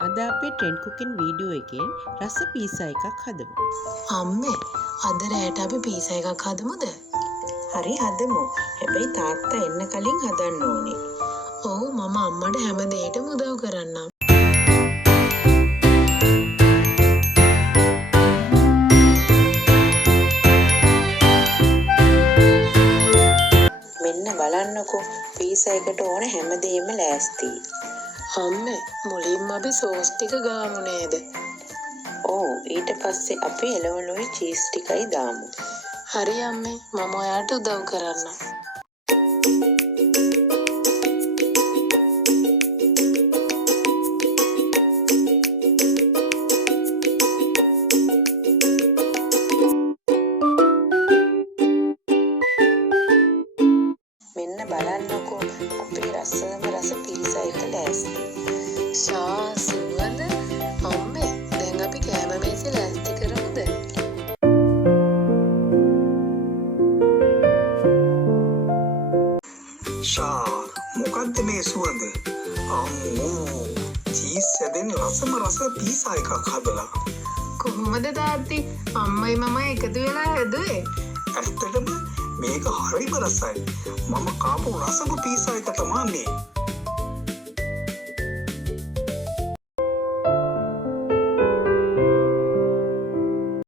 අද අපේ trend cooking video එකෙන් රස පීසා එකක් හදමු. අම්මේ අද රෑට අපි පීසා එකක් හදමුද? හරි හදමු. හැබැයි තාත්තා එන්න කලින් හදන්න ඕනේ. ඔව් මම අම්මට හැම දෙයකටම උදව් කරන්නම්. මෙන්න බලන්නකෝ පීසා එකට ඕන හැමදේම ලෑස්ති. අම්මේ මුලින්ම අපි සෝස් ටික ගාමු නේද? ඔව් ඊට පස්සේ අපි එළවලුයි චීස් ටිකයි දාමු. හරි අම්මේ මම ඔයාට උදව් කරන්නම්. මෙන්න බලන්නකෝ අපේ රසම රස පීසා එක ලෑස්ති. ෂා සුවඳ අම්මේ දැන් අපි කෑම මේසේ ලෑස්ති කරමුද? ෂා මොකද්ද මේ සුවඳ? අම්මෝ චීස් ඇදෙන් රසම රස පීසා එකක් හදලා. කොහොමද තාත්ති අම්මයි මමයි එකතු වෙලා හැදුවේ? ඇත්තටම මේක හරිම රසයි. මම කාපු රසම පීසා එක තමයි මේ.